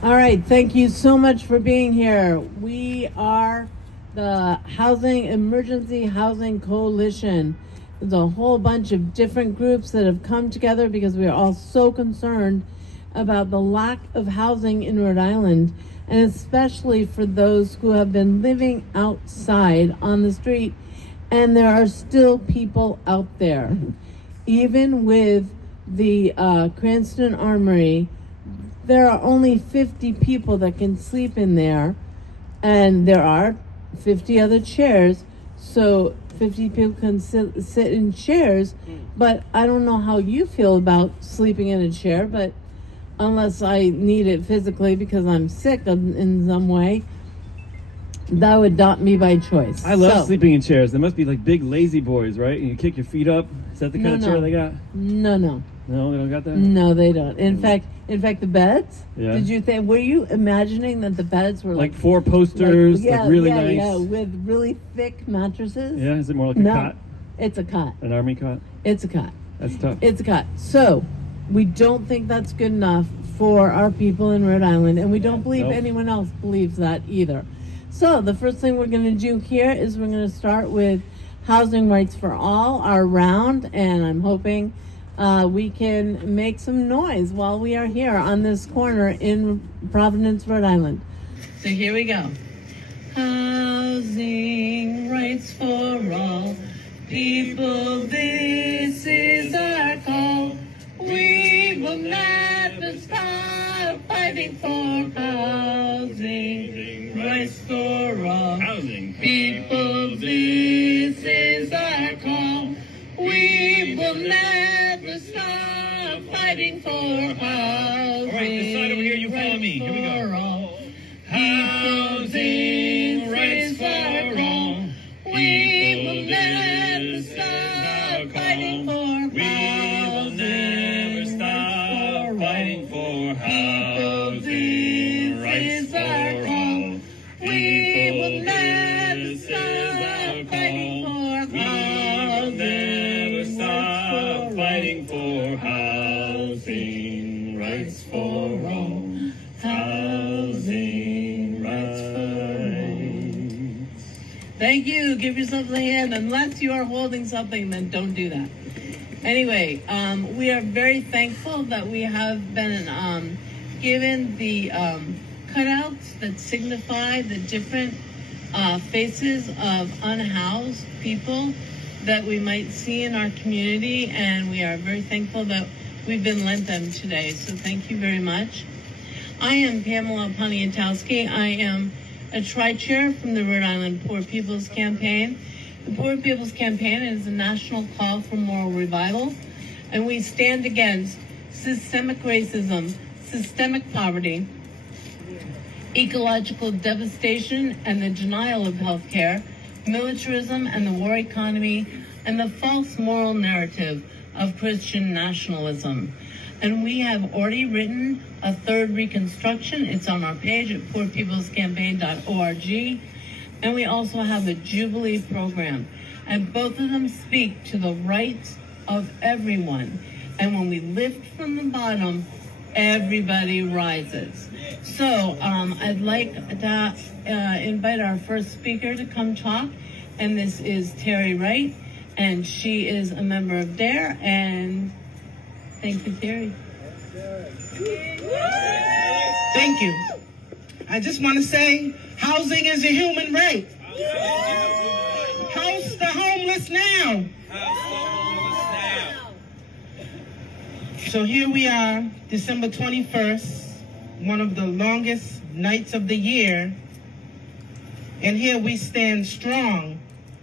All right, thank you so much for being here. We are the Emergency Housing Coalition. There's a whole bunch of different groups that have come together because we are all so concerned about the lack of housing in Rhode Island, and especially for those who have been living outside on the street, and there are still people out there. Even with the Cranston Armory, there are only 50 people that can sleep in there, and there are 50 other chairs, so 50 people can sit in chairs. But I don't know how you feel about sleeping in a chair, but unless I need it physically because I'm sick in some way, that would not be by choice. I love sleeping in chairs. They must be like big lazy boys, right? And you kick your feet up. Is that the kind of chair they got? No, they don't got that. No, they don't. In fact, the beds. Yeah. Did you think? Were you imagining that the beds were like four posters, really nice? Yeah, with really thick mattresses. Yeah. Is it more like a cot? It's a cot. An army cot. It's a cot. That's tough. It's a cot. So we don't think that's good enough for our people in Rhode Island, and we don't believe anyone else believes that either. So the first thing we're going to do here is we're going to start with housing rights for all, our round, and I'm hoping we can make some noise while we are here on this corner in Providence, Rhode Island. So here we go. Housing rights for all people, this is our call. We will never stop fighting for housing rights for all people, this is our call. We will never stop fighting for housing. All right, this side over here, you follow me. Here we go. Housing rights for all. We will never stop fighting for housing. We will never stop fighting for housing rights for all. We will never stop fighting for housing. Fighting for housing rights for all. Housing rights for all. Thank you. Give yourself a hand. Unless you are holding something, then don't do that. Anyway, we are very thankful that we have been given the cutouts that signify the different faces of unhoused people that we might see in our community, and we are very thankful that we've been lent them today. So thank you very much. I am Pamela Paniastowski. I am a tri-chair from the Rhode Island Poor People's Campaign. The Poor People's Campaign is a national call for moral revival, and we stand against systemic racism, systemic poverty, ecological devastation and the denial of health care, militarism and the war economy, and the false moral narrative of Christian nationalism. And we have already written a third reconstruction. It's on our page at poorpeoplescampaign.org. And we also have a Jubilee program. And both of them speak to the rights of everyone. And when we lift from the bottom, everybody rises. So I'd like to invite our first speaker to come talk, and this is Terry Wright, and she is a member of DARE, and thank you, Terry. Thank you. I just want to say, housing is a human right. House the homeless now. So here we are, December 21st, one of the longest nights of the year. And here we stand strong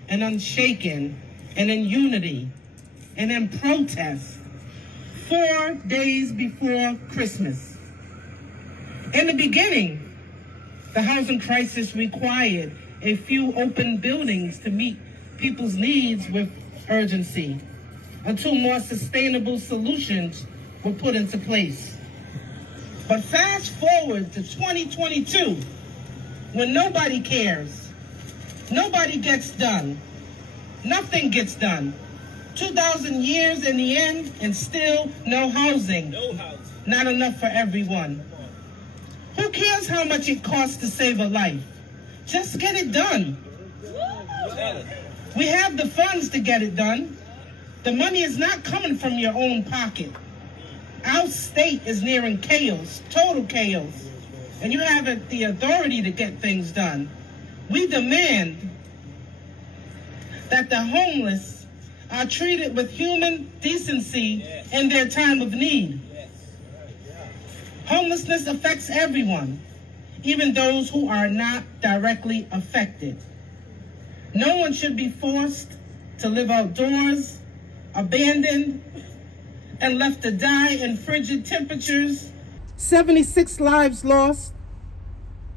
and unshaken and in unity and in protest 4 days before Christmas. In the beginning, the housing crisis required a few open buildings to meet people's needs with urgency until more sustainable solutions were put into place. But fast forward to 2022, when nobody cares, nobody gets done, nothing gets done. 2,000 years in the end, and still no housing. No housing. Not enough for everyone. Who Here's how much it costs to save a life. Just get it done. We have the funds to get it done. The money is not coming from your own pocket. Our state is nearing chaos, total chaos, and you have the authority to get things done. We demand that the homeless are treated with human decency in their time of need. Homelessness affects everyone, even those who are not directly affected. No one should be forced to live outdoors, abandoned, and left to die in frigid temperatures. 76 lives lost,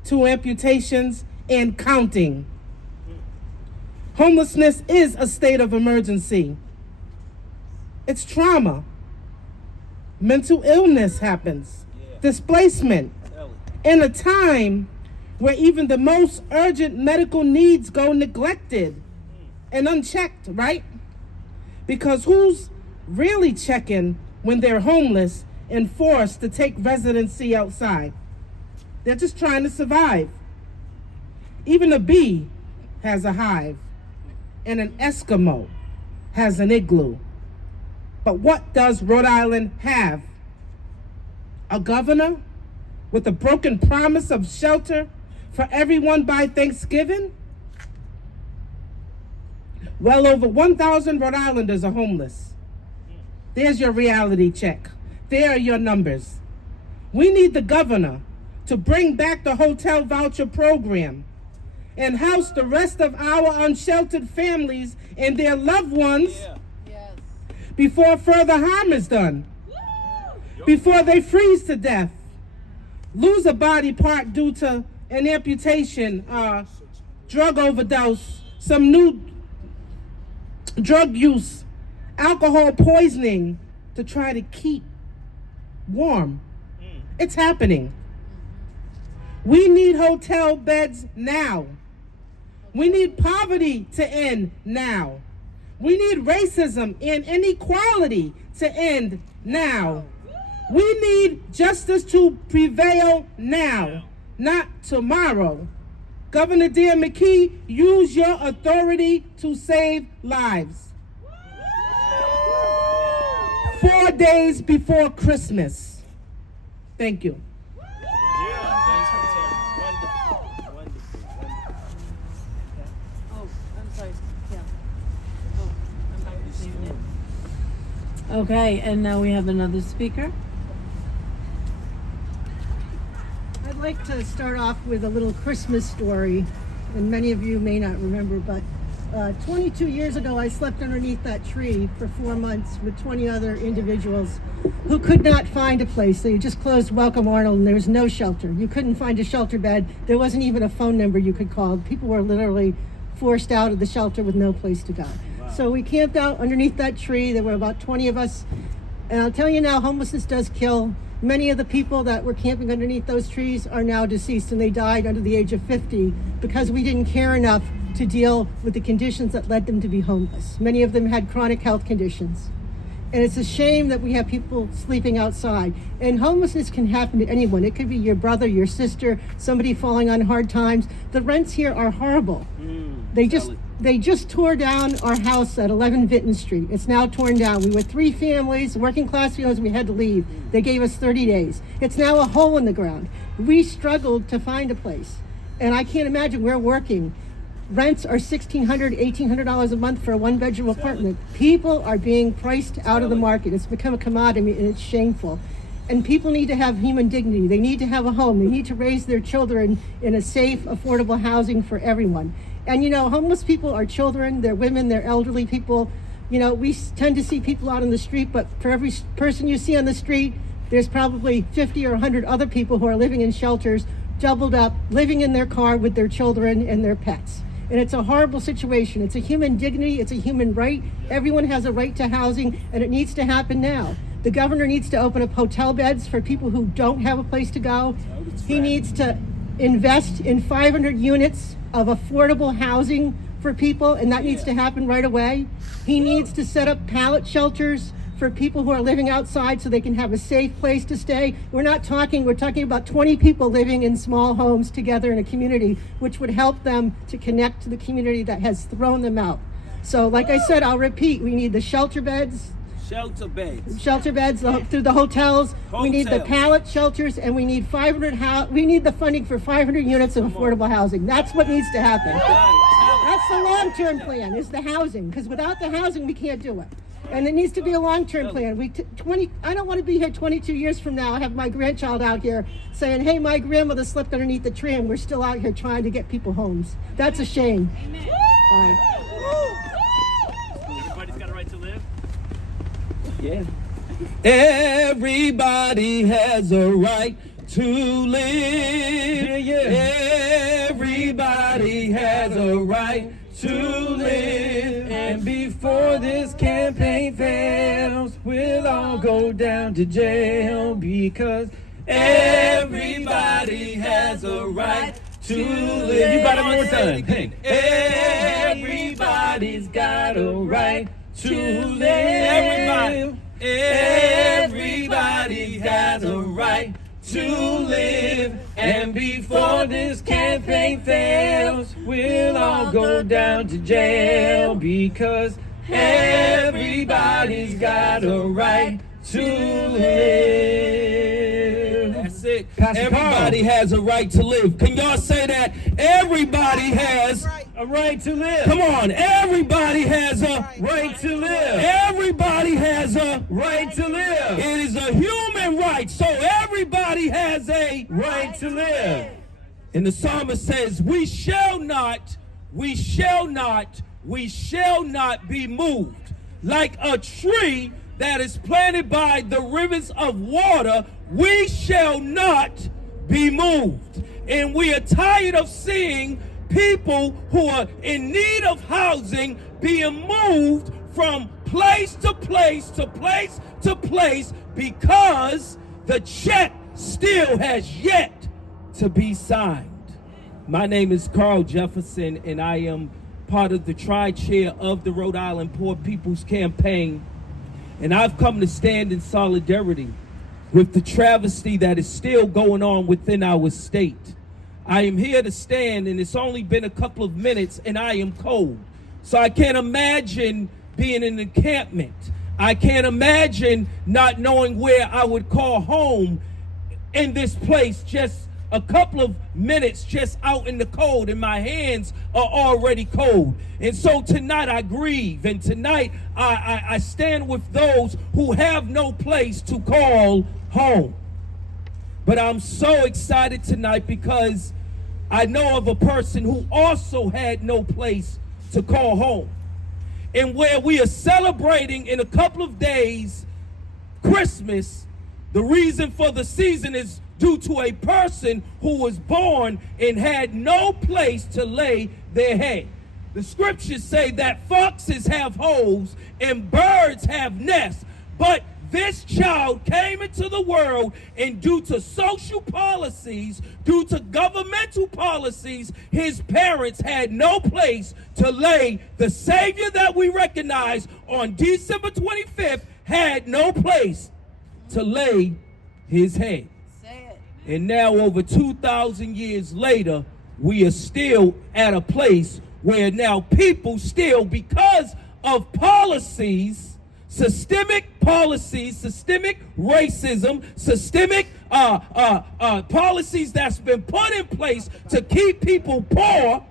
2 amputations, and counting. Homelessness is a state of emergency. It's trauma. Mental illness happens, displacement, in a time where even the most urgent medical needs go neglected and unchecked, right? Because who's really checking when they're homeless and forced to take residency outside? They're just trying to survive. Even a bee has a hive, and an Eskimo has an igloo. But what does Rhode Island have? A governor with a broken promise of shelter for everyone by Thanksgiving? Well over 1,000 Rhode Islanders are homeless. There's your reality check. There are your numbers. We need the governor to bring back the hotel voucher program and house the rest of our unsheltered families and their loved ones before further harm is done, before they freeze to death, lose a body part due to an amputation, drug overdose, some new drug use, alcohol poisoning to try to keep warm. It's happening. We need hotel beds now. We need poverty to end now. We need racism and inequality to end now. We need justice to prevail now, not tomorrow. Governor Daniel McKee, use your authority to save lives. 4 days before Christmas. Thank you. Okay, and now we have another speaker. I'd like to start off with a little Christmas story, and many of you may not remember, but 22 years ago I slept underneath that tree for 4 months with 20 other individuals who could not find a place. They just closed Welcome Arnold and there was no shelter. You couldn't find a shelter bed. There wasn't even a phone number you could call. People were literally forced out of the shelter with no place to go. So we camped out underneath that tree. There were about 20 of us. And I'll tell you now, homelessness does kill. Many of the people that were camping underneath those trees are now deceased, and they died under the age of 50 because we didn't care enough to deal with the conditions that led them to be homeless. Many of them had chronic health conditions. And it's a shame that we have people sleeping outside. And homelessness can happen to anyone. It could be your brother, your sister, somebody falling on hard times. The rents here are horrible. They just tore down our house at 11 Vinton Street. It's now torn down. We were 3 families, working class families, we had to leave. They gave us 30 days. It's now a hole in the ground. We struggled to find a place. And I can't imagine, we're working. Rents are $1,600, $1,800 a month for a 1-bedroom apartment. People are being priced out of the market. It's become a commodity and it's shameful. And people need to have human dignity. They need to have a home. They need to raise their children in a safe, affordable housing for everyone. And you know, homeless people are children, they're women, they're elderly people. You know, we tend to see people out on the street, but for every person you see on the street, there's probably 50 or 100 other people who are living in shelters, doubled up, living in their car with their children and their pets. And it's a horrible situation. It's a human dignity, it's a human right. Everyone has a right to housing, and it needs to happen now. The governor needs to open up hotel beds for people who don't have a place to go. He needs to invest in 500 units of affordable housing for people, and that needs to happen right away. He needs to set up pallet shelters for people who are living outside so they can have a safe place to stay. We're talking about 20 people living in small homes together in a community, which would help them to connect to the community that has thrown them out. So like I said, I'll repeat, we need the shelter beds through the hotels. We need the pallet shelters, and we need we need the funding for 500 units of affordable housing. That's what needs to happen. That's the long-term plan, is the housing, because without the housing, we can't do it. And it needs to be a long-term plan. I don't want to be here 22 years from now. I have my grandchild out here saying, hey, my grandmother slept underneath the tree, and we're still out here trying to get people homes. That's a shame. Amen. Bye. Everybody's got a right to live? Yeah. Everybody has a right to live. Yeah. Everybody has a right to live. And before this campaign fails, we'll all go down to jail because everybody has a right to live. You got it one more time. Hey. Everybody's got a right to live. Everybody has a right to live. And before this campaign fails, we'll all go down to jail because everybody's got a right to live. That's it. Pastor Everybody Carl. has a right to live. Can y'all say that? Everybody has a right to live. Come on, everybody has a Right to live. Everybody has a Right to live. It is a human right, so everybody has a Right to live. And the psalmist says, we shall not be moved. Like a tree that is planted by the rivers of water, we shall not be moved. And we are tired of seeing people who are in need of housing being moved from place to place to place to place because the check still has yet to be signed. My name is Carl Jefferson, and I am part of the tri-chair of the Rhode Island Poor People's Campaign. And I've come to stand in solidarity with the travesty that is still going on within our state. I am here to stand, and it's only been a couple of minutes, and I am cold. So I can't imagine being in an encampment. I can't imagine not knowing where I would call home in this place, just a couple of minutes just out in the cold, and my hands are already cold. And so tonight I grieve, and tonight I stand with those who have no place to call home. But I'm so excited tonight because I know of a person who also had no place to call home. And where we are celebrating in a couple of days Christmas, the reason for the season is due to a person who was born and had no place to lay their head. The scriptures say that foxes have holes and birds have nests, but this child came into the world, and due to social policies, due to governmental policies, his parents had no place to lay. The Savior that we recognize on December 25th had no place to lay his head. And now over 2,000 years later, we are still at a place where now people still, because of policies, systemic policies, systemic racism, systemic policies that's been put in place to keep people poor.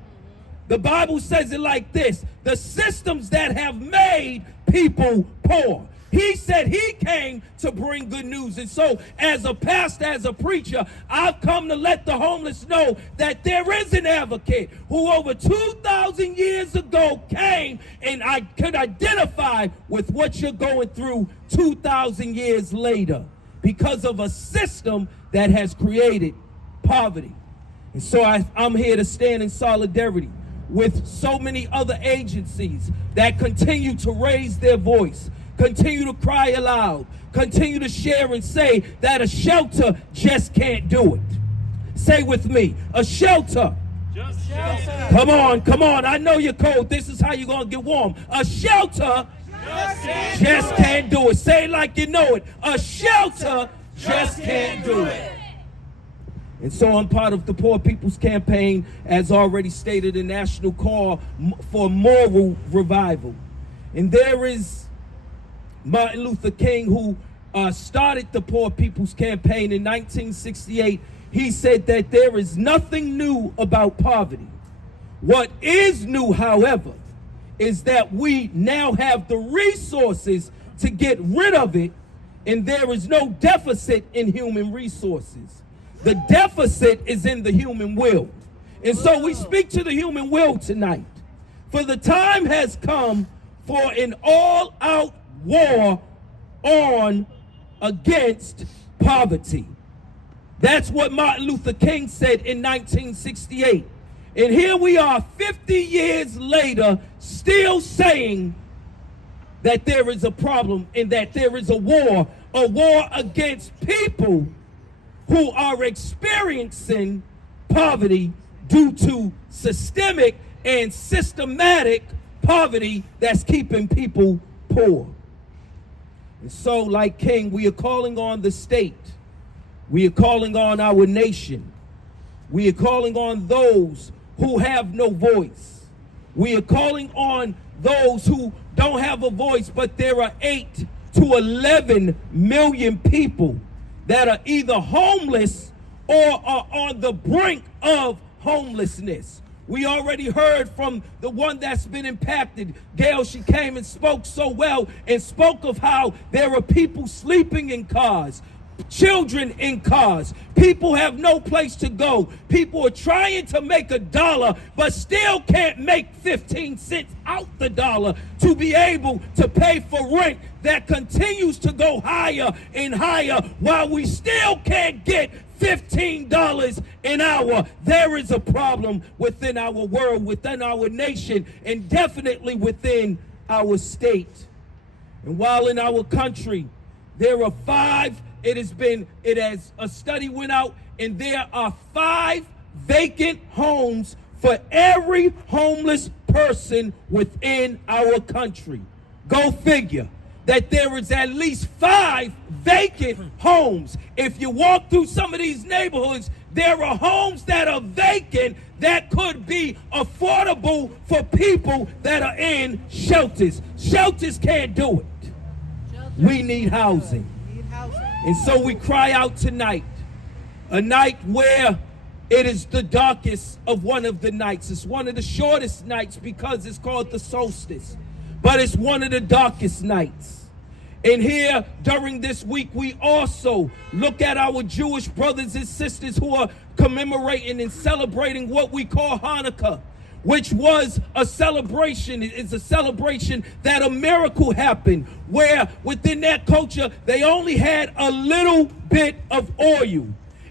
The Bible says it like this: the systems that have made people poor. He said he came to bring good news. And so as a pastor, as a preacher, I've come to let the homeless know that there is an advocate who over 2,000 years ago came, and I could identify with what you're going through 2,000 years later because of a system that has created poverty. And so I'm here to stand in solidarity with so many other agencies that continue to raise their voice, continue to cry aloud, continue to share and say that a shelter just can't do it. Say with me, a shelter. Just Come on, come on. I know you're cold. This is how you're going to get warm. A shelter Just can't do it. Say it like you know it. A shelter just can't do it. And so I'm part of the Poor People's Campaign, as already stated, a national call for moral revival. And there is Martin Luther King, who started the Poor People's Campaign in 1968. He said that there is nothing new about poverty. What is new, however, is that we now have the resources to get rid of it, and there is no deficit in human resources. The deficit is in the human will. And so we speak to the human will tonight. For the time has come for an all-out war on against poverty. That's what Martin Luther King said in 1968. And here we are 50 years later still saying that there is a problem and that there is a war against people who are experiencing poverty due to systemic and systematic poverty that's keeping people poor. And so, like King, we are calling on the state. We are calling on our nation. We are calling on those who have no voice. We are calling on those who don't have a voice, but there are 8 to 11 million people that are either homeless or are on the brink of homelessness. We already heard from the one that's been impacted. Gail, she came and spoke so well and spoke of how there are people sleeping in cars, children in cars. People have no place to go. People are trying to make $1, but still can't make 15 cents out the dollar to be able to pay for rent that continues to go higher and higher while we still can't get $15 an hour. There is a problem within our world, within our nation, and definitely within our state. And while in our country, there are 5, a study went out, and there are 5 vacant homes for every homeless person within our country. Go figure that there is at least 5 vacant homes. If you walk through some of these neighborhoods, there are homes that are vacant that could be affordable for people that are in shelters. Shelters can't do it. We need housing. And so we cry out tonight, a night where it is the darkest of one of the nights. It's one of the shortest nights because it's called the Solstice, but it's one of the darkest nights. And here during this week, we also look at our Jewish brothers and sisters who are commemorating and celebrating what we call Hanukkah, which was a celebration. It's a celebration that a miracle happened, where within that culture, they only had a little bit of oil.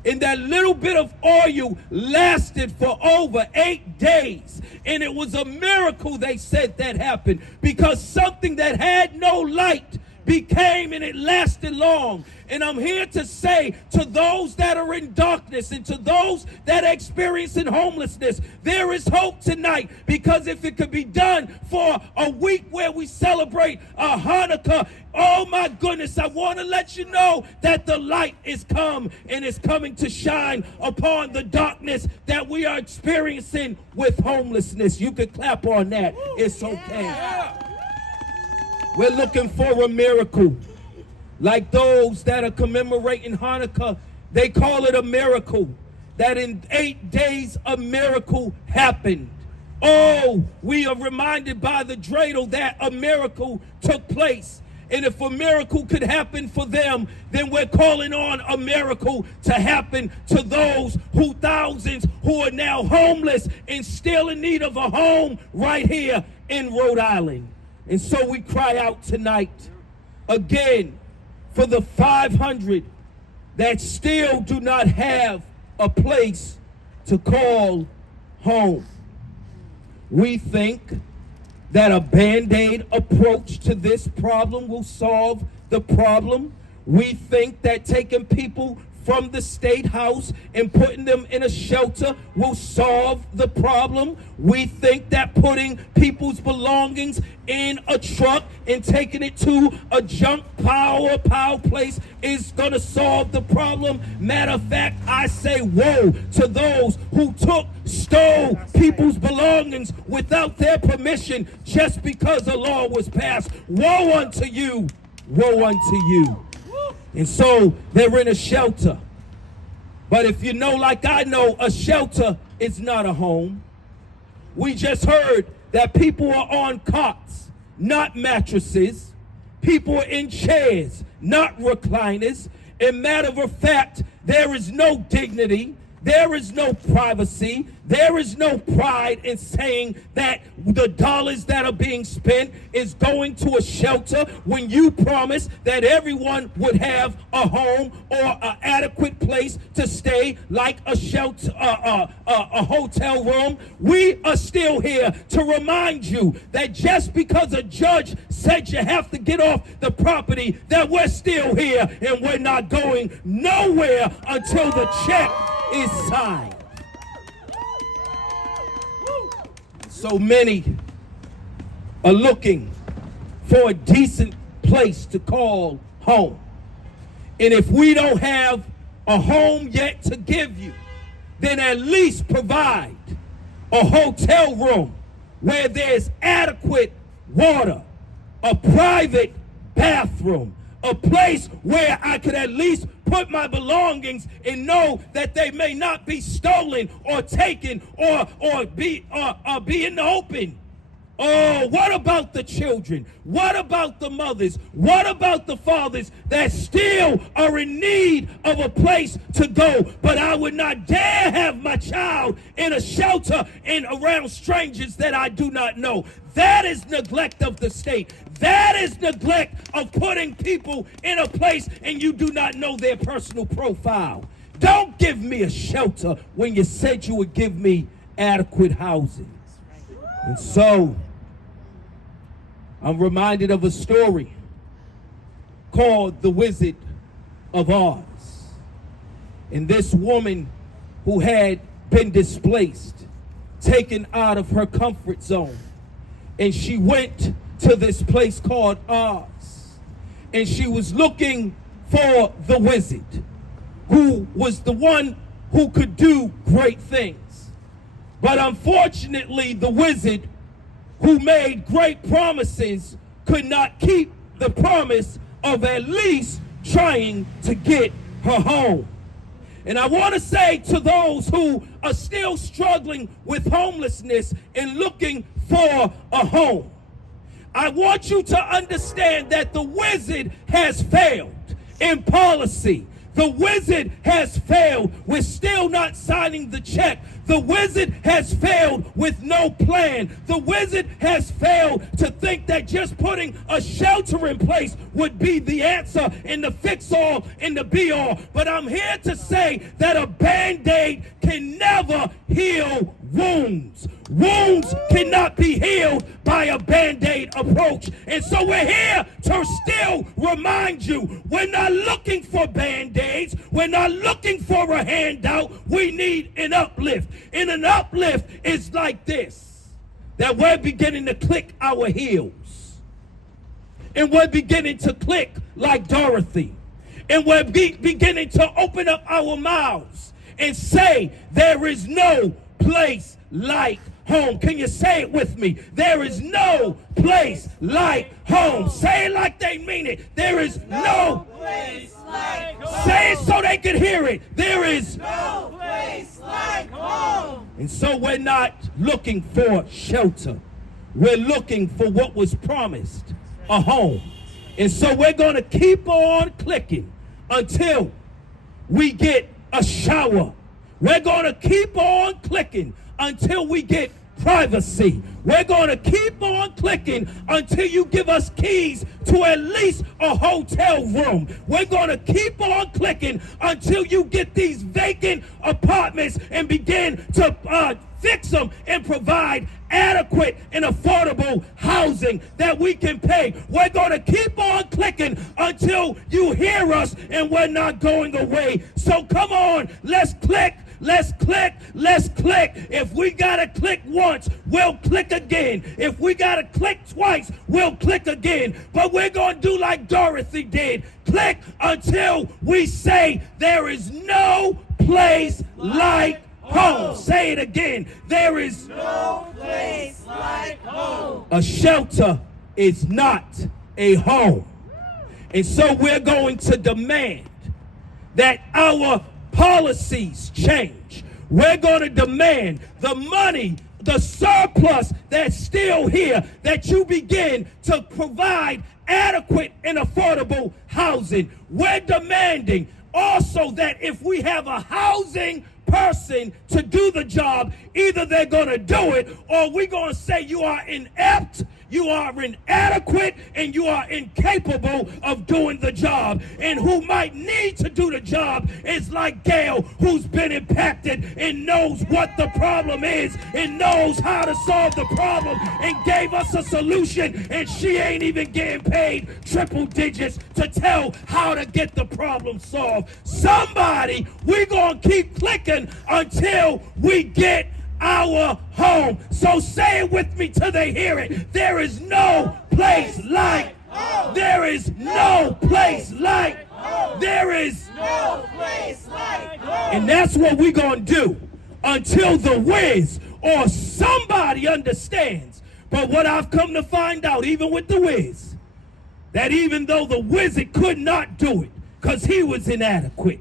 And that little bit of oil lasted for over 8 days. And it was a miracle, they said, that happened, because something that had no light became, and it lasted long. And I'm here to say to those that are in darkness and to those that are experiencing homelessness, there is hope tonight, because if it could be done for a week where we celebrate Hanukkah, oh my goodness, I want to let you know that the light is come and is coming to shine upon the darkness that we are experiencing with homelessness. You could clap on that. It's okay. Yeah. We're looking for a miracle. Like those that are commemorating Hanukkah, they call it a miracle. That in 8 days a miracle happened. Oh, we are reminded by the dreidel that a miracle took place. And if a miracle could happen for them, then we're calling on a miracle to happen to those thousands who are now homeless and still in need of a home right here in Rhode Island. And so we cry out tonight again for the 500 that still do not have a place to call home. We think that a Band-Aid approach to this problem will solve the problem. We think that taking people from the State House and putting them in a shelter will solve the problem. We think that putting people's belongings in a truck and taking it to a junk pile place is going to solve the problem. Matter of fact, I say woe to those who stole people's belongings without their permission just because a law was passed. Woe unto you. Woe unto you. And so they're in a shelter. But if you know, like I know, a shelter is not a home. We just heard that people are on cots, not mattresses. People are in chairs, not recliners. And matter of fact, there is no dignity. There is no privacy. There is no pride in saying that the dollars that are being spent is going to a shelter when you promised that everyone would have a home or an adequate place to stay, like a shelter, a hotel room. We are still here to remind you that just because a judge said you have to get off the property, that we're still here and we're not going nowhere until the check is signed. So many are looking for a decent place to call home. And if we don't have a home yet to give you, then at least provide a hotel room where there's adequate water, a private bathroom, a place where I could at least put my belongings and know that they may not be stolen or taken or be in the open. Oh, what about the children? What about the mothers? What about the fathers that still are in need of a place to go? But I would not dare have my child in a shelter and around strangers that I do not know. That is neglect of the state. That is neglect of putting people in a place and you do not know their personal profile. Don't give me a shelter when you said you would give me adequate housing. And so, I'm reminded of a story called The Wizard of Oz. And this woman who had been displaced, taken out of her comfort zone, and she went to this place called Oz. And she was looking for the wizard, who was the one who could do great things. But unfortunately, the wizard, who made great promises, could not keep the promise of at least trying to get her home. And I want to say to those who are still struggling with homelessness and looking for a home, I want you to understand that the wizard has failed in policy. The wizard has failed with still not signing the check. The wizard has failed with no plan. The wizard has failed to think that just putting a shelter in place would be the answer and the fix-all and the be-all. But I'm here to say that a Band-Aid can never heal wounds. Wounds cannot be healed by a Band-Aid approach. And so we're here to still remind you, we're not looking for Band-Aids. We're not looking for a handout. We need an uplift. And an uplift is like this, that we're beginning to click our heels. And we're beginning to click like Dorothy. And we're beginning to open up our mouths and say, there is no place like home. Can you say it with me? There is no place like home. Say it like they mean it. There is no place like home. Say it so they can hear it. There is no place like home. And so we're not looking for shelter. We're looking for what was promised, a home. And so we're going to keep on clicking until we get a shower. We're going to keep on clicking until we get privacy. We're going to keep on clicking until you give us keys to at least a hotel room. We're going to keep on clicking until you get these vacant apartments and begin to fix them and provide adequate and affordable housing. housing that we can pay. We're going to keep on clicking until you hear us, and we're not going away. So come on, let's click. Let's click, let's click. If we gotta click once, we'll click again. If we gotta click twice, we'll click again. But we're gonna do like Dorothy did. Click until we say there is no place like home. Say it again. There is No place like home. A shelter is not a home. And so we're going to demand that our policies change. We're going to demand the money, the surplus that's still here, that you begin to provide adequate and affordable housing. We're demanding also that if we have a housing person to do the job, either they're going to do it or we're going to say you are inept, you are inadequate, and you are incapable of doing the job. And who might need to do the job is like Gail, who's been impacted and knows what the problem is and knows how to solve the problem and gave us a solution, and she ain't even getting paid triple digits to tell how to get the problem solved. Somebody, we're going to keep clicking until we get our home. So say it with me till they hear it. There is no place like home. There is no place like home. There is No place like home. And that's what we're going to do until the whiz or somebody understands. But what I've come to find out, even with the whiz, that even though the wizard could not do it because he was inadequate,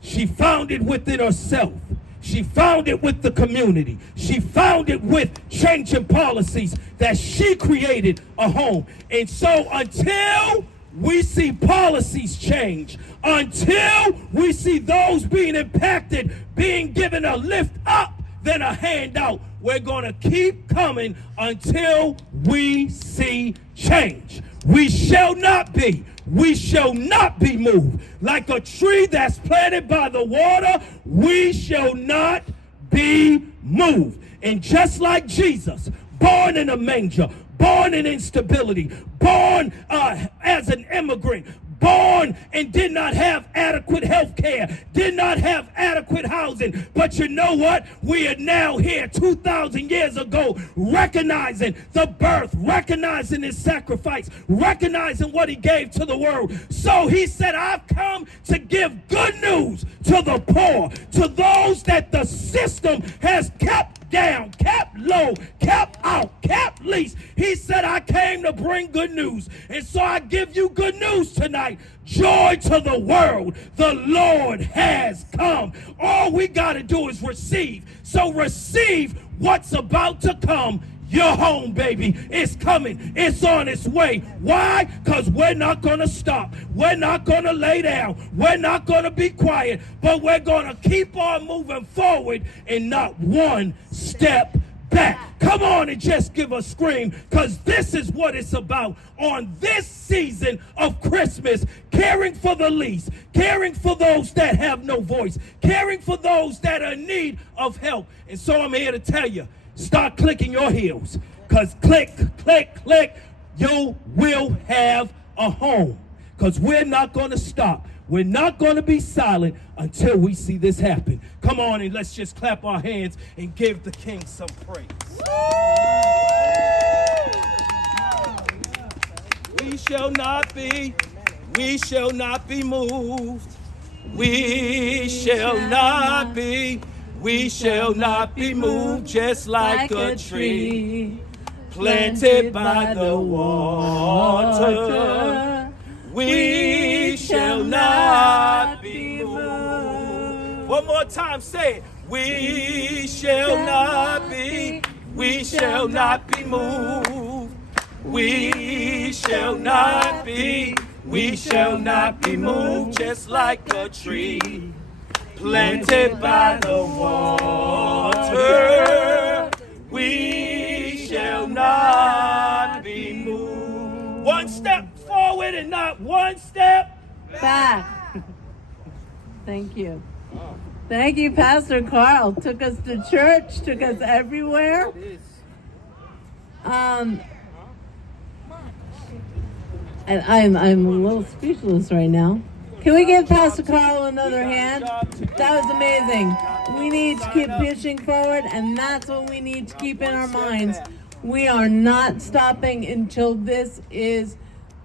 she found it within herself. She found it with the community. She found it with changing policies that she created a home. And so until we see policies change, until we see those being impacted, being given a lift up, then a handout, we're going to keep coming until we see change. We shall not be moved. Like a tree that's planted by the water, we shall not be moved. And just like Jesus, born in a manger, born in instability, born as an immigrant, born and did not have adequate health care, did not have adequate housing. But you know what? We are now here 2,000 years ago, recognizing the birth, recognizing his sacrifice, recognizing what he gave to the world. So he said, I've come to give good news to the poor, to those that the system has kept down, kept low, kept out, kept least. He said, I came to bring good news. And so I give you good news tonight. Joy to the world. The Lord has come. All we got to do is receive. So receive what's about to come. Your home, baby. It's coming. It's on its way. Why? Because we're not going to stop. We're not going to lay down. We're not going to be quiet. But we're going to keep on moving forward and not one step back. Come on and just give a scream, because this is what it's about on this season of Christmas. Caring for the least, caring for those that have no voice, caring for those that are in need of help. And so I'm here to tell you, start clicking your heels, because click, click, click, you will have a home. Because we're not going to stop. We're not going to be silent until we see this happen. Come on and let's just clap our hands and give the King some praise. We shall not be moved. We shall not be moved, just like a tree planted by the water. We shall not be moved. One more time, say it. We shall not be moved. We shall not be moved, just like a tree planted by the water. We shall not be moved. One step forward and not one step back. Thank you. Thank you, Pastor Carl. Took us to church, took us everywhere. I'm a little speechless right now. Can we give Pastor Carl another hand? That was amazing. We need to keep pushing forward, and that's what we need to keep in our minds. We are not stopping until this is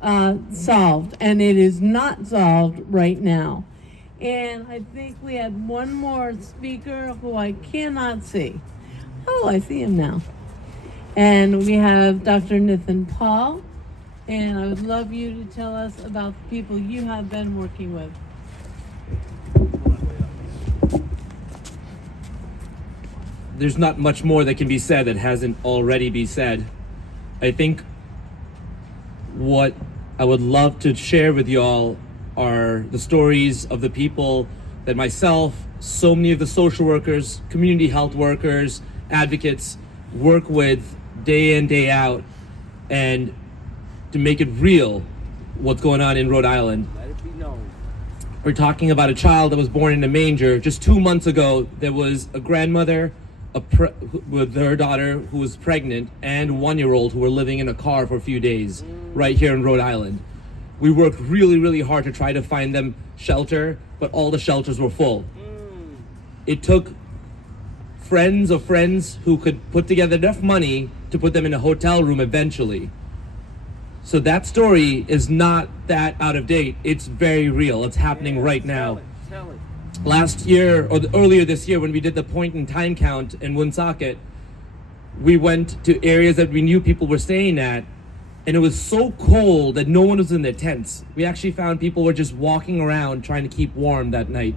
solved, and it is not solved right now. And I think we had one more speaker who I cannot see. Oh, I see him now. And we have Dr. Nathan Paul. And I would love you to tell us about the people you have been working with. There's not much more that can be said that hasn't already been said. I think what I would love to share with y'all are the stories of the people that myself, so many of the social workers, community health workers, advocates work with day in, day out, and to make it real what's going on in Rhode Island. Let it be known. We're talking about a child that was born in a manger. Just 2 months ago, there was a grandmother with her daughter who was pregnant and a 1-year-old who were living in a car for a few days right here in Rhode Island. We worked really, really hard to try to find them shelter, but all the shelters were full. It took friends of friends who could put together enough money to put them in a hotel room eventually. So that story is not that out of date. It's very real. It's happening right now. Tell it. Last year, or earlier this year, when we did the point in time count in Woonsocket, we went to areas that we knew people were staying at, and it was so cold that no one was in their tents. We actually found people were just walking around trying to keep warm that night.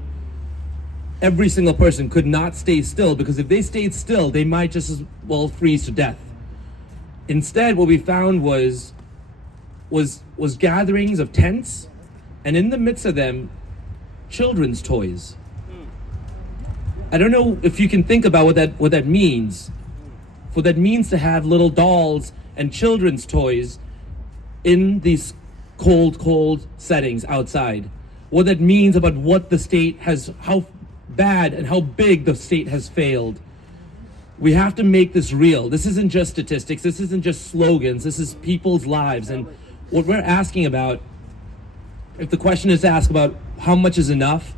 Every single person could not stay still, because if they stayed still, they might just as well freeze to death. Instead, what we found was gatherings of tents, and in the midst of them, children's toys. I don't know if you can think about what that means. What that means to have little dolls and children's toys in these cold settings outside. What that means about what the state has, how bad and how big the state has failed. We have to make this real. This isn't just statistics. This isn't just slogans. This is people's lives. And what we're asking about, if the question is to ask about how much is enough,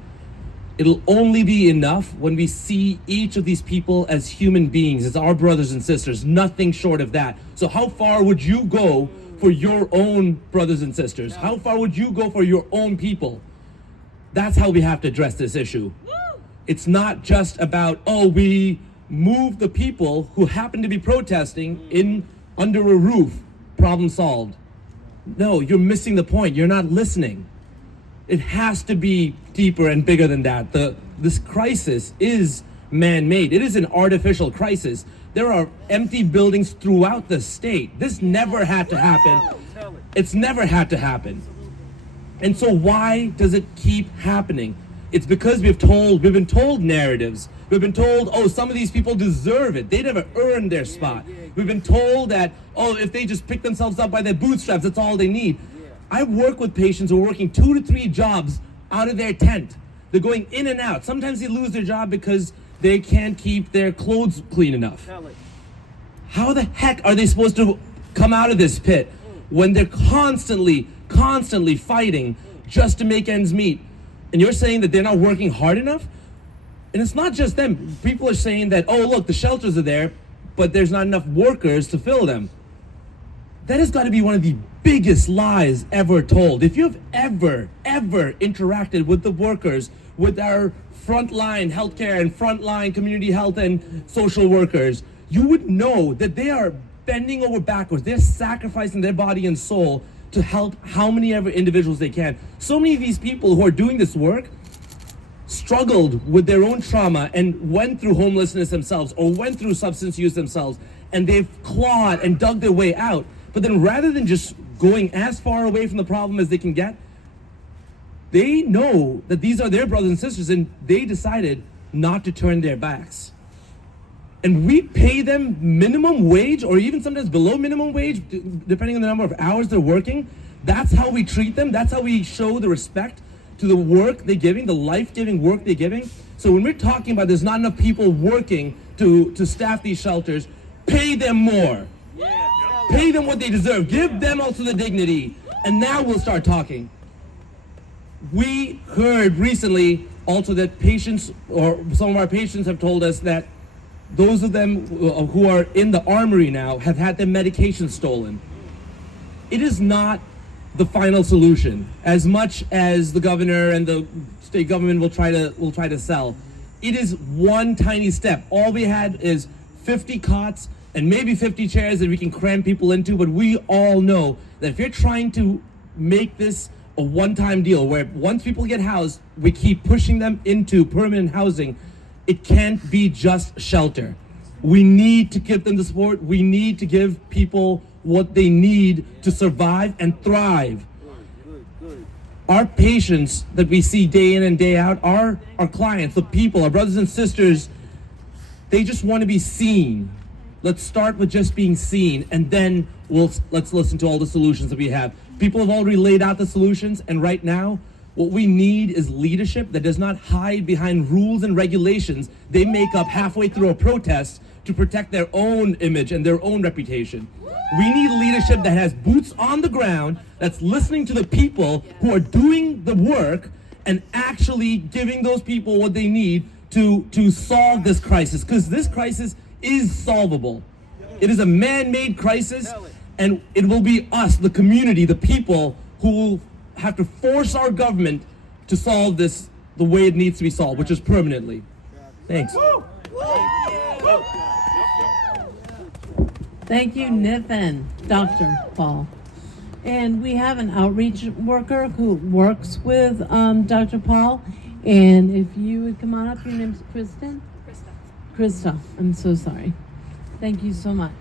it'll only be enough when we see each of these people as human beings, as our brothers and sisters, nothing short of that. So how far would you go for your own brothers and sisters? How far would you go for your own people? That's how we have to address this issue. It's not just about, we move the people who happen to be protesting in under a roof, problem solved. No, you're missing the point. You're not listening. It has to be deeper and bigger than that. This crisis is man-made. It is an artificial crisis. There are empty buildings throughout the state. This never had to happen. It's never had to happen. And so why does it keep happening? It's because we've been told narratives. We've been told, some of these people deserve it. They never earned their spot. We've been told that, if they just pick themselves up by their bootstraps, that's all they need. I work with patients who are working 2 to 3 jobs out of their tent. They're going in and out. Sometimes they lose their job because they can't keep their clothes clean enough. How the heck are they supposed to come out of this pit when they're constantly fighting just to make ends meet? And you're saying that they're not working hard enough? And it's not just them. People are saying that, look, the shelters are there, but there's not enough workers to fill them. That has got to be one of the biggest lies ever told. If you've ever interacted with the workers, with our frontline healthcare and frontline community health and social workers, you would know that they are bending over backwards. They're sacrificing their body and soul to help how many ever individuals they can. So many of these people who are doing this work struggled with their own trauma and went through homelessness themselves or went through substance use themselves, and they've clawed and dug their way out. But then rather than just going as far away from the problem as they can get, they know that these are their brothers and sisters, and they decided not to turn their backs. And we pay them minimum wage, or even sometimes below minimum wage, depending on the number of hours they're working. That's how we treat them. That's how we show the respect to the work they're giving, the life-giving work they're giving. So when we're talking about there's not enough people working to staff these shelters, pay them more. Pay them what they deserve. Give them also the dignity and now we'll start talking. We heard recently also that patients, or some of our patients have told us that those of them who are in the armory now have had their medication stolen. It is not the final solution, as much as the governor and the state government will try to sell. It is one tiny step. All we had is 50 cots and maybe 50 chairs that we can cram people into, but we all know that if you're trying to make this a one-time deal where once people get housed, we keep pushing them into permanent housing, it can't be just shelter. We need to give them the support. We need to give people what they need to survive and thrive. Our patients that we see day in and day out, our clients, the people, our brothers and sisters, they just want to be seen. Let's start with just being seen, and then let's listen to all the solutions that we have. People have already laid out the solutions, and right now, what we need is leadership that does not hide behind rules and regulations they make up halfway through a protest to protect their own image and their own reputation. We need leadership that has boots on the ground, that's listening to the people who are doing the work and actually giving those people what they need to solve this crisis, because this crisis is solvable. It is a man-made crisis, and it will be us, the community, the people, who will have to force our government to solve this the way it needs to be solved, which is permanently. Thanks. Thank you, Nathan, Dr. Paul. And we have an outreach worker who works with Dr. Paul. And if you would come on up, your name's Kristen? Krista, I'm so sorry. Thank you so much.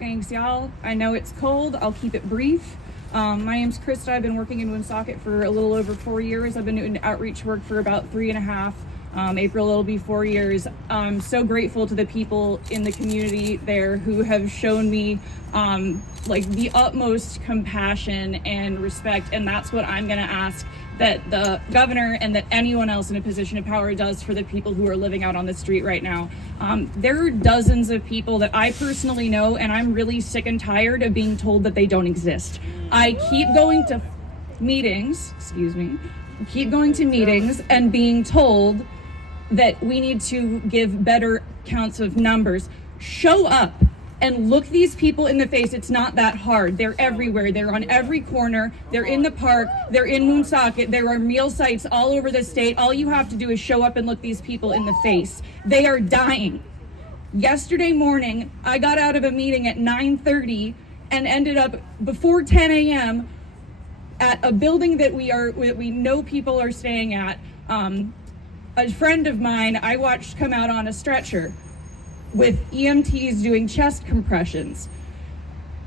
Thanks, y'all. I know it's cold. I'll keep it brief. My name's Krista. I've been working in Woonsocket for a little over 4 years. I've been doing outreach work for about 3.5. April, it'll be 4 years. I'm so grateful to the people in the community there who have shown me like the utmost compassion and respect, and that's what I'm going to ask that the governor and that anyone else in a position of power does for the people who are living out on the street right now. There are dozens of people that I personally know, and I'm really sick and tired of being told that they don't exist. I keep going to meetings, and being told that we need to give better counts of numbers. Show up and look these people in the face. It's not that hard. They're everywhere. They're on every corner. They're in the park. They're in Woonsocket. There are meal sites all over the state. All you have to do is show up and look these people in the face. They are dying. Yesterday morning, I got out of a meeting at 9:30 and ended up before 10 a.m. at a building that we know people are staying at. A friend of mine I watched come out on a stretcher with EMTs doing chest compressions.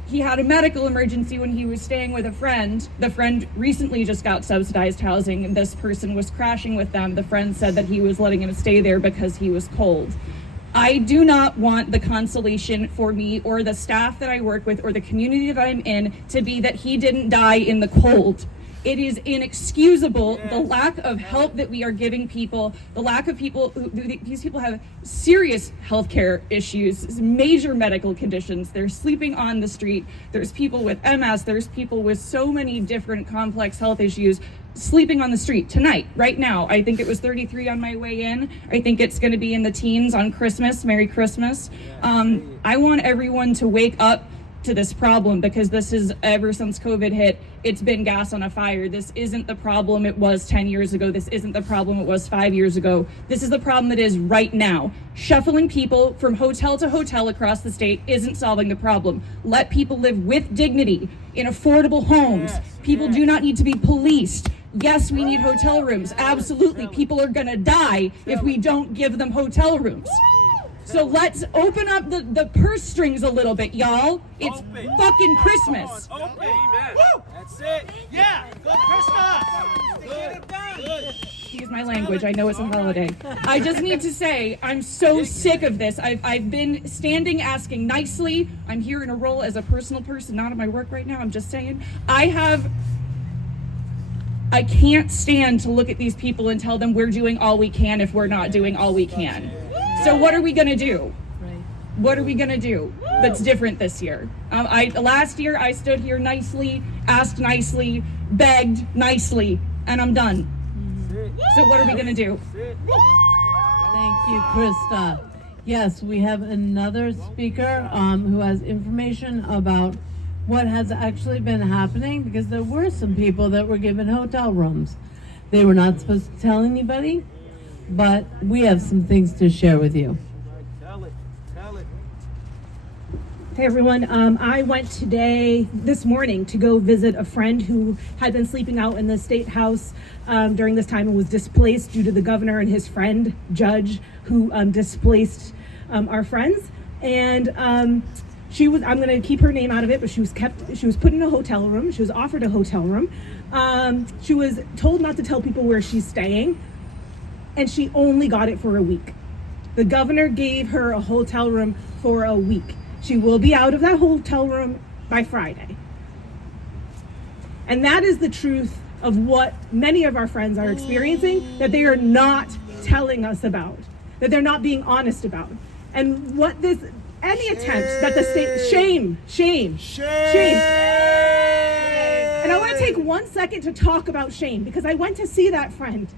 He had a medical emergency when he was staying with a friend. The friend recently just got subsidized housing, and this person was crashing with them. The friend said that he was letting him stay there because he was cold. I do not want the consolation for me or the staff that I work with or the community that I'm in to be that he didn't die in the cold. It is inexcusable, the lack of help that we are giving people, the lack of people, these people have serious healthcare issues, major medical conditions. They're sleeping on the street. There's people with MS. There's people with so many different complex health issues sleeping on the street tonight, right now. I think it was 33 on my way in. I think it's going to be in the teens on Christmas. Merry Christmas. I want everyone to wake up to this problem, because this is, ever since COVID hit, it's been gas on a fire. This isn't the problem it was 10 years ago. This isn't the problem it was 5 years ago. This is the problem that is right now. Shuffling people from hotel to hotel across the state isn't solving the problem. Let people live with dignity in affordable homes. People do not need to be policed. Yes, we need hotel rooms. Absolutely. People are gonna die if we don't give them hotel rooms. So let's open up the purse strings a little bit, y'all. It's fucking Christmas. Amen. That's it. Yeah. Good Christmas. Good. Excuse my language. I know it's a holiday. I just need to say, I'm so sick of this. I've been standing asking nicely. I'm here in a role as a personal person, not at my work right now. I'm just saying. I can't stand to look at these people and tell them we're doing all we can if we're not doing all we can. So what are we gonna do? What are we gonna do that's different this year? Last year I stood here nicely, asked nicely, begged nicely, and I'm done. So what are we gonna do? Thank you, Krista. Yes, we have another speaker who has information about what has actually been happening, because there were some people that were given hotel rooms. They were not supposed to tell anybody, but we have some things to share with you. Hey everyone, I went this morning to go visit a friend who had been sleeping out in the State House during this time and was displaced due to the governor and his friend, judge, who displaced our friends. And I'm gonna keep her name out of it, but she was put in a hotel room. She was offered a hotel room. She was told not to tell people where she's staying, and she only got it for a week. The governor gave her a hotel room for a week. She will be out of that hotel room by Friday. And that is the truth of what many of our friends are experiencing, that they are not telling us about, that they're not being honest about. And any attempt that the state, shame. And I want to take 1 second to talk about shame, because I went to see that friend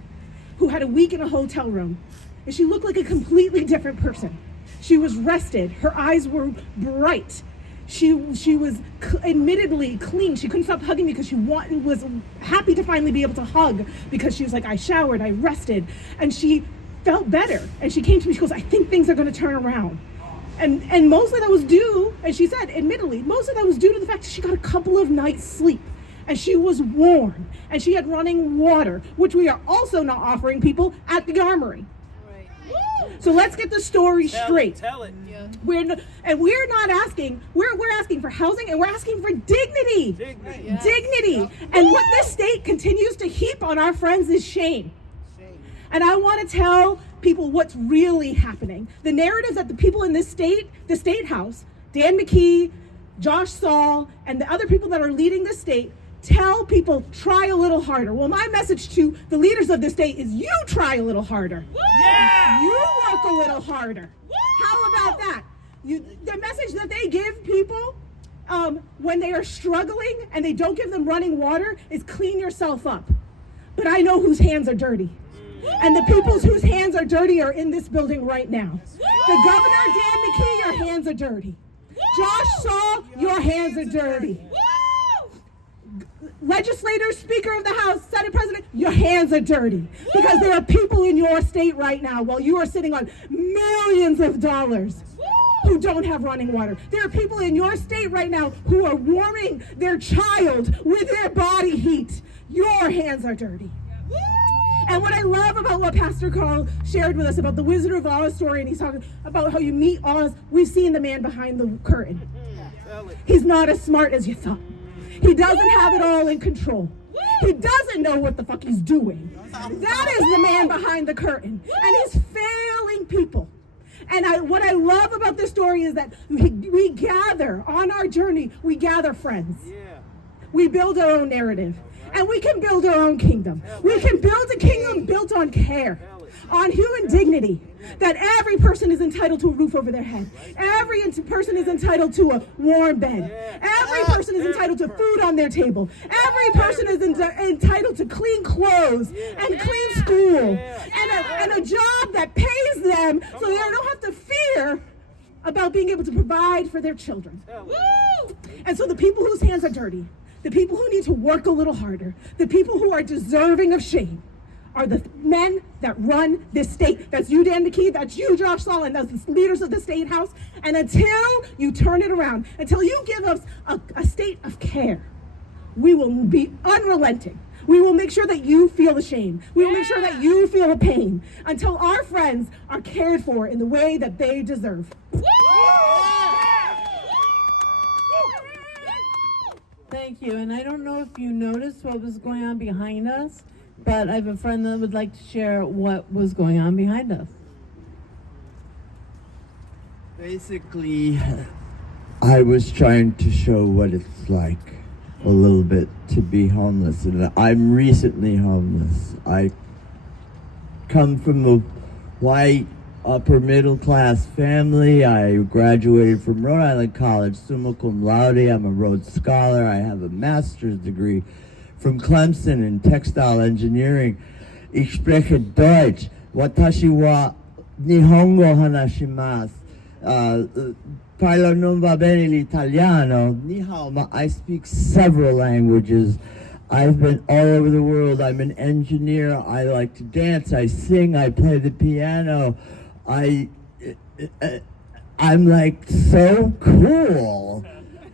who had a week in a hotel room, and she looked like a completely different person. She was rested. Her eyes were bright. She was admittedly clean. She couldn't stop hugging me because she was happy to finally be able to hug, because she was like, I showered, I rested, and she felt better. And she came to me, she goes, I think things are going to turn around. And mostly that was due, and she said, admittedly, most of that was due to the fact that she got a couple of nights sleep, and she was warm, and she had running water, which we are also not offering people at the armory. So let's get the story straight. Tell it. Yeah. We're not asking, we're asking for housing, and we're asking for dignity. Dignity. And what this state continues to heap on our friends is shame. And I want to tell people what's really happening. The narrative that the people in this state, the State House, Dan McKee, Josh Saul, and the other people that are leading the state, tell people, try a little harder. Well, my message to the leaders of the state is, you try a little harder. Yeah! You work a little harder. How about that? The message that they give people when they are struggling and they don't give them running water is, clean yourself up. But I know whose hands are dirty. And the people whose hands are dirty are in this building right now. The Governor, Dan McKee, your hands are dirty. Josh Saul, your hands are dirty. Legislators, Speaker of the House, Senate President, your hands are dirty. Because there are people in your state right now, while you are sitting on millions of dollars, who don't have running water. There are people in your state right now who are warming their child with their body heat. Your hands are dirty. And what I love about what Pastor Carl shared with us about the Wizard of Oz story, and he's talking about how you meet Oz, we've seen the man behind the curtain. He's not as smart as you thought. He doesn't have it all in control. He doesn't know what the fuck he's doing. That is the man behind the curtain. And he's failing people. And what I love about this story is that we gather, on our journey, we gather friends. We build our own narrative. And we can build our own kingdom. We can build a kingdom built on care, on human dignity, that every person is entitled to a roof over their head. Every person is entitled to a warm bed. Every person is entitled to food on their table. Every person is entitled to clean clothes and clean school and a job that pays them so they don't have to fear about being able to provide for their children. And so the people whose hands are dirty, the people who need to work a little harder, the people who are deserving of shame, are the men that run this state. That's you, Dan McKee, that's you, Josh Saul, and that's the leaders of the State House. And until you turn it around, until you give us a state of care, we will be unrelenting. We will make sure that you feel the shame. We will make sure that you feel the pain, until our friends are cared for in the way that they deserve. Thank you. And I don't know if you noticed what was going on behind us, but I have a friend that would like to share what was going on behind us. Basically, I was trying to show what it's like a little bit to be homeless. And I'm recently homeless. I come from a white upper middle class family. I graduated from Rhode Island College, summa cum laude. I'm a Rhodes Scholar. I have a master's degree from Clemson in textile engineering. Ich spreche Deutsch. Watashi wa Nihongo hanashimasu. Parlo non va bene l'italiano. Ni hao, I speak several languages. I've been all over the world. I'm an engineer. I like to dance. I sing. I play the piano. I'm like so cool.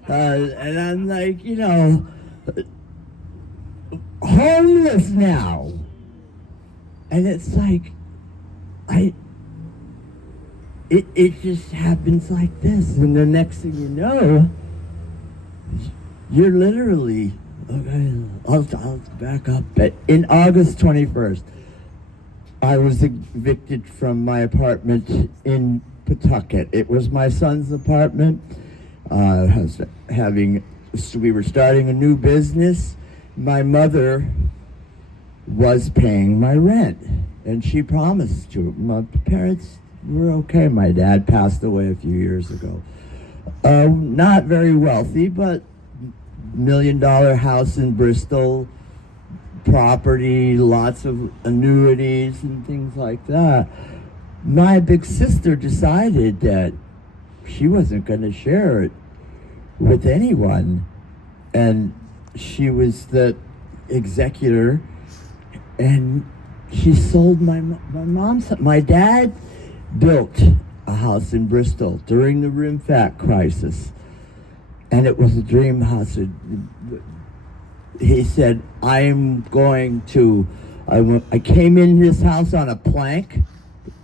And I'm like, you know, homeless now. And it's like, it just happens like this. And the next thing you know, you're literally, okay, I'll back up. But in August 21st, I was evicted from my apartment in Pawtucket. It was my son's apartment. We were starting a new business. My mother was paying my rent, and she promised to. My parents were okay. My dad passed away a few years ago. Not very wealthy, but $1 million house in Bristol, property, lots of annuities and things like that. My big sister decided that she wasn't going to share it with anyone, and she was the executor, and she sold my mom's. My dad built a house in Bristol during the RIMFAC crisis, and it was a dream house. He said, I came in this house on a plank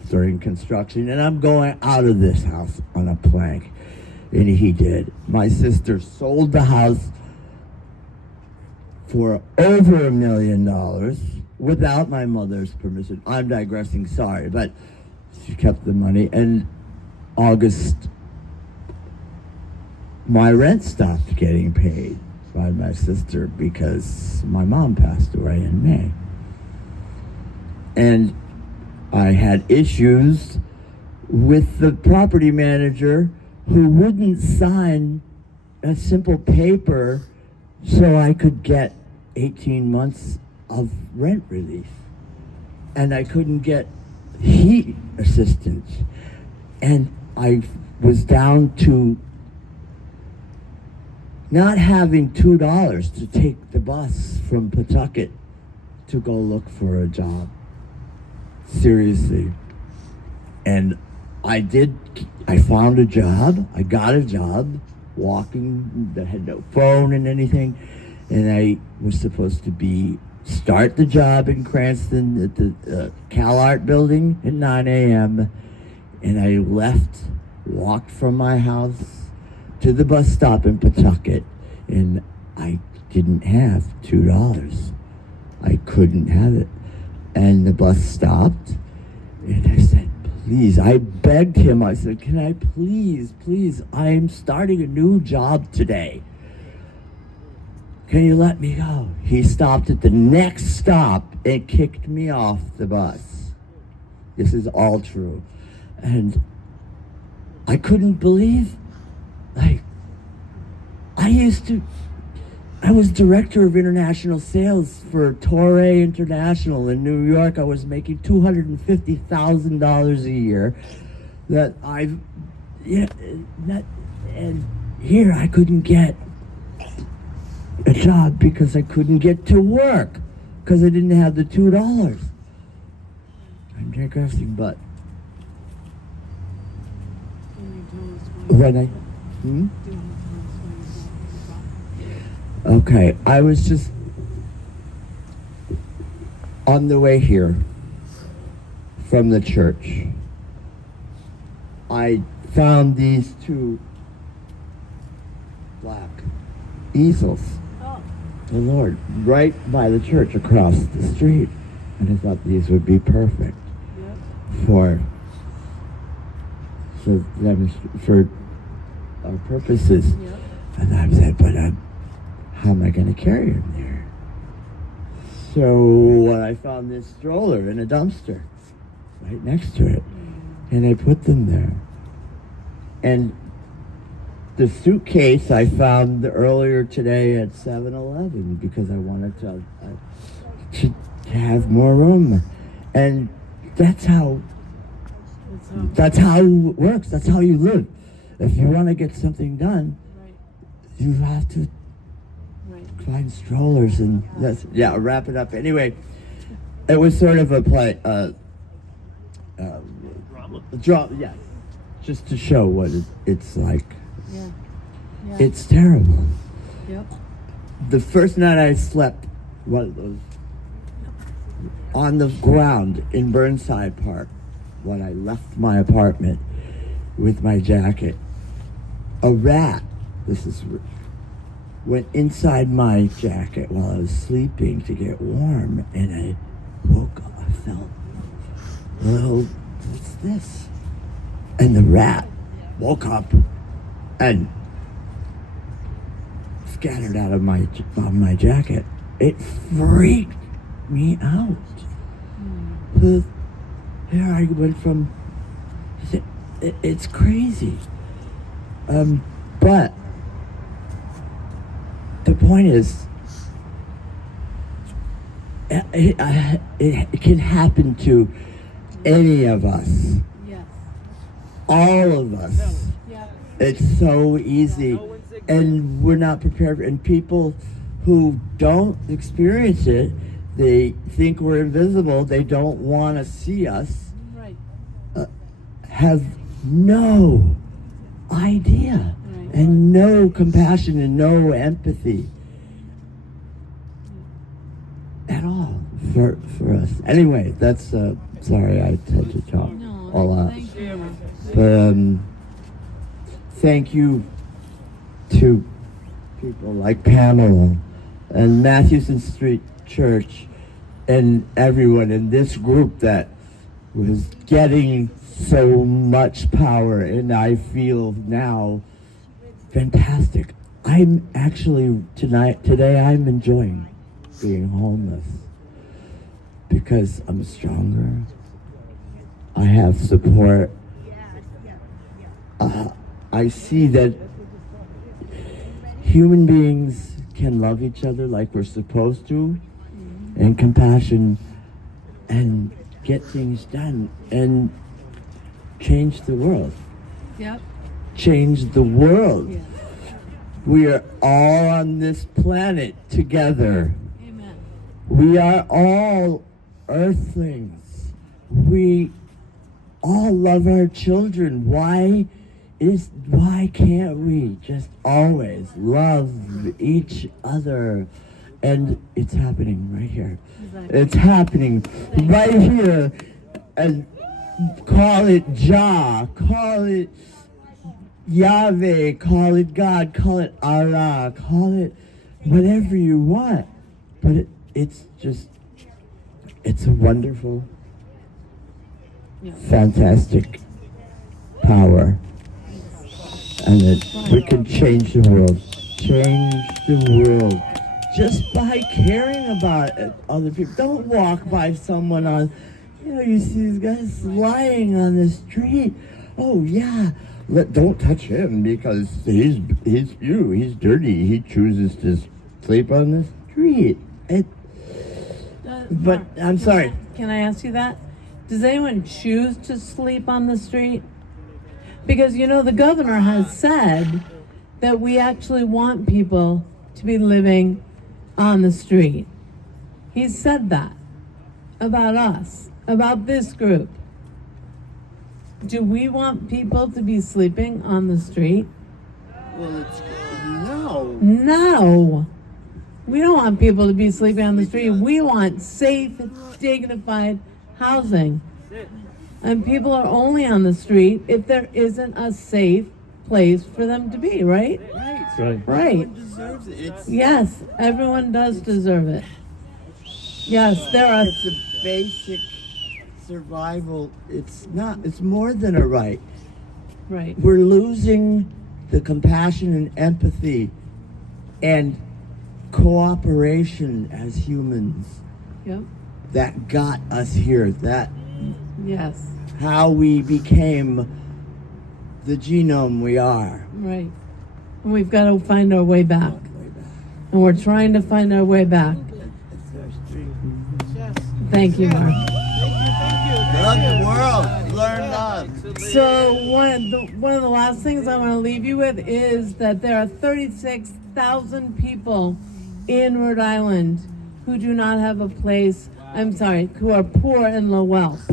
during construction, and I'm going out of this house on a plank. And he did. My sister sold the house for over $1 million without my mother's permission. I'm digressing, sorry, but she kept the money. And August, my rent stopped getting paid by my sister because my mom passed away in May. And I had issues with the property manager who wouldn't sign a simple paper so I could get 18 months of rent relief. And I couldn't get heat assistance. And I was down to not having $2 to take the bus from Pawtucket to go look for a job. Seriously. And I found a job. I got a job walking. I had no phone and anything. And I was supposed to start the job in Cranston at the Cal Art building at 9 a.m. And I walked from my house to the bus stop in Pawtucket, and I didn't have $2. I couldn't have it. And the bus stopped, and I said, please, I begged him, I said, can I please, I'm starting a new job today. Can you let me go? He stopped at the next stop and kicked me off the bus. This is all true. And I couldn't believe, I was director of international sales for Torre International in New York. I was making $250,000 a year. And here I couldn't get a job because I couldn't get to work because I didn't have the $2. I'm digressing, but when Okay, I was just on the way here from the church. I found these two black easels, the Lord, right by the church across the street. And I thought these would be perfect for our purposes. And I said, but how am I going to carry them there? So I found this stroller in a dumpster right next to it. and I put them there. And the suitcase I found earlier today at 7-Eleven because I wanted to have more room. And that's how it works. That's how you live. If you want to get something done, you have to find strollers and wrap it up. Anyway, it was sort of a play, yes, just to show what it's like. Yeah. It's terrible. Yep. The first night I slept was on the ground in Burnside Park when I left my apartment with my jacket. A rat, went inside my jacket while I was sleeping to get warm, and I woke up. I felt a little, what's this? And the rat woke up and scattered out of my jacket. It freaked me out. So here I went from, it's crazy. But the point is, it can happen to any of us. Yes. All of us. Yeah. It's so easy. And we're not prepared. And people who don't experience it, they think we're invisible. They don't want to see us. Right. Have no idea. Right. And no compassion and no empathy at all for us. Anyway, that's sorry I had to talk a lot. Thank you. But thank you to people like Pamela and Mathewson Street Church and everyone in this group that was getting so much power, and I feel now fantastic. I'm actually today I'm enjoying being homeless because I'm stronger. I have support. I see that human beings can love each other like we're supposed to, and compassion, and get things done and change the world. Yep. Change the world. Yeah. We are all on this planet together. Amen. We are all earthlings. We all love our children. Why can't we just always love each other? And it's happening right here. Exactly. It's happening right here. And call it Jah, call it Yahweh, call it God, call it Allah, call it whatever you want. But it's a wonderful, fantastic power. And that we can change the world. Change the world. Just by caring about other people. Don't walk by someone on, you see these guys lying on the street. Oh yeah, don't touch him because he's dirty. He chooses to sleep on the street. But I'm sorry. Can I ask you that? Does anyone choose to sleep on the street? Because the governor has said that we actually want people to be living on the street. He said that about us, about this group. Do we want people to be sleeping on the street? Well, no. No. We don't want people to be sleeping on the street. We want safe, dignified housing. And people are only on the street if there isn't a safe place for them to be, right? Right. Right. Deserves it. Yes, everyone does deserve it. Yes, there are. It's a basic survival. It's more than a right. Right. We're losing the compassion and empathy and cooperation as humans Yep. that got us here. That Yes. how we became the genome we are. Right. And we've got to find our way back. And we're trying to find our way back. Thank you, Mark. Love the world. Learn love. So one of the last things I want to leave you with is that there are 36,000 people in Rhode Island who do not have a place, who are poor and low wealth.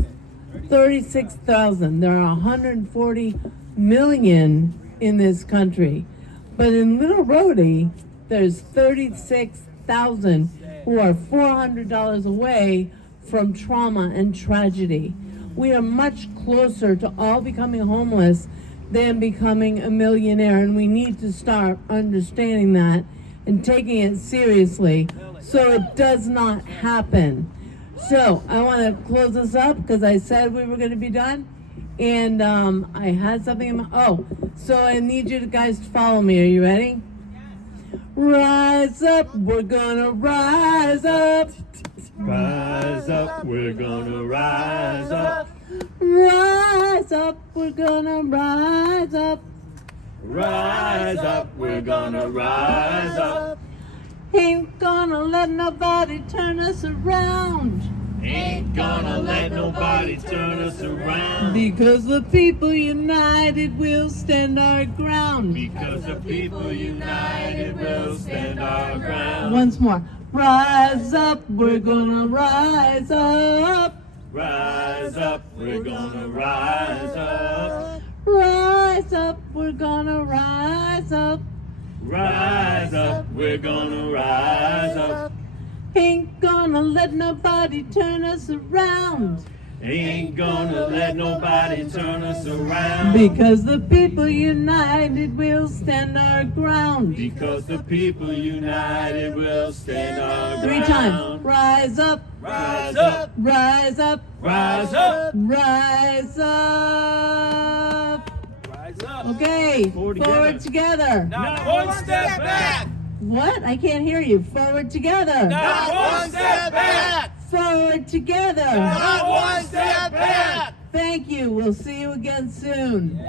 36,000. There are 140 million in this country. But in Little Rhodey, there's 36,000 who are $400 away from trauma and tragedy. We are much closer to all becoming homeless than becoming a millionaire, and we need to start understanding that and taking it seriously so it does not happen. So I want to close this up because I said we were going to be done, and I had something in my, so I need you guys to follow me. Are you ready? Rise up, we're gonna rise up. Rise up, we're gonna rise up. Rise up, we're gonna rise up. Rise up, we're gonna rise up. Ain't gonna let nobody turn us around. Ain't gonna let nobody turn us around. Because the people united will stand our ground. Because the people united will stand our ground. Once more. Rise up, we're gonna rise up. Rise up, we're gonna rise up. Rise up, we're gonna rise up. Rise up, we're gonna rise up. Ain't gonna let nobody turn us around. Ain't gonna let nobody turn us around. Because the people united will stand our ground. Because the people united will stand our ground. 3 times. Rise up. Rise up. Rise up. Rise up. Rise up. Rise up. Okay. Forward together. Not one step back. What? I can't hear you. Forward together. Not one step back. Forward together. Not one step back. Thank you. We'll see you again soon.